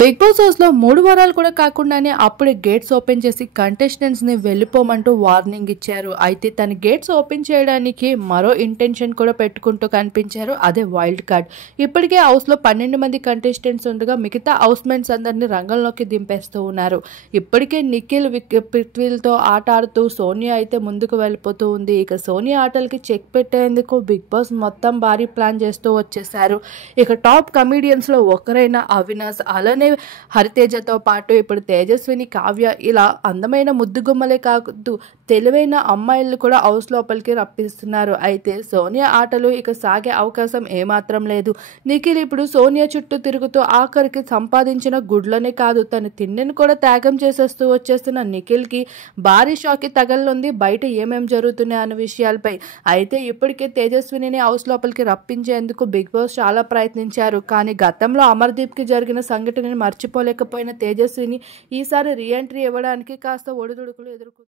Big boss హౌస్‌లో 3 వారాలు కూడా కాకుండానే అప్పుడే గేట్స్ ఓపెన్ చేసి కంటెస్టెంట్స్‌ని వెళ్ళిపోమంటూ వార్నింగ్ ఇచ్చారు. అయితే తను గేట్స్ ఓపెన్ చేయడానికి మరో ఇంటెన్షన్ కూడా పెట్టుకుంటూ కనిపించారు. అదే వైల్డ్ కార్డ్. ఇప్పటికే హౌస్‌లో 12 మంది కంటెస్టెంట్స్ ఉండగా మిగతా హౌస్‌మేట్స్ అందరిని రంగంలోకి దింపేస్తూ ఉన్నారు. ఇప్పటికే నిఖిల్, పృథ్వీలతో ఆట ఆడుతూ సోనియా అయితే ముందుకు వెళ్ళిపోతూ ఉంది. ఇక సోనియా ఆటలకి చెక్ పెట్టేందుకు బిగ్ బాస్ మొత్తం భారీ ప్లాన్ చేస్తూ వచ్చేశారు. ఇక టాప్ కమెడియన్స్‌లో ఒకరైన అవినాష్, అలానే హరితేజతో పాటు ఇప్పుడు తేజస్విని, కావ్య ఇలా అందమైన ముద్దుగుమ్మలే కాదు తెలివైన అమ్మాయిలు కూడా హౌస్ లోపలికి రప్పిస్తున్నారు. అయితే సోనియా ఆటలు ఇక సాగే అవకాశం ఏమాత్రం లేదు. నిఖిల్ ఇప్పుడు సోనియా చుట్టూ తిరుగుతూ ఆఖరికి సంపాదించిన గుడ్లనే కాదు తన తిండిని కూడా త్యాగం చేసేస్తూ వచ్చేస్తున్న నిఖిల్కి భారీ షాక్ తగలనుంది బయట ఏమేం జరుగుతున్నాయి అనే విషయాలపై. అయితే ఇప్పటికే తేజస్విని హౌస్ లోపలికి రప్పించేందుకు బిగ్ బాస్ చాలా ప్రయత్నించారు. కానీ గతంలో అమర్దీప్కి జరిగిన సంఘటనని మర్చిపోలేకపోయిన తేజస్విని ఈసారి రీ ఎంట్రీ ఇవ్వడానికి కాస్త ఒడిదుడుకులు ఎదుర్కొంది.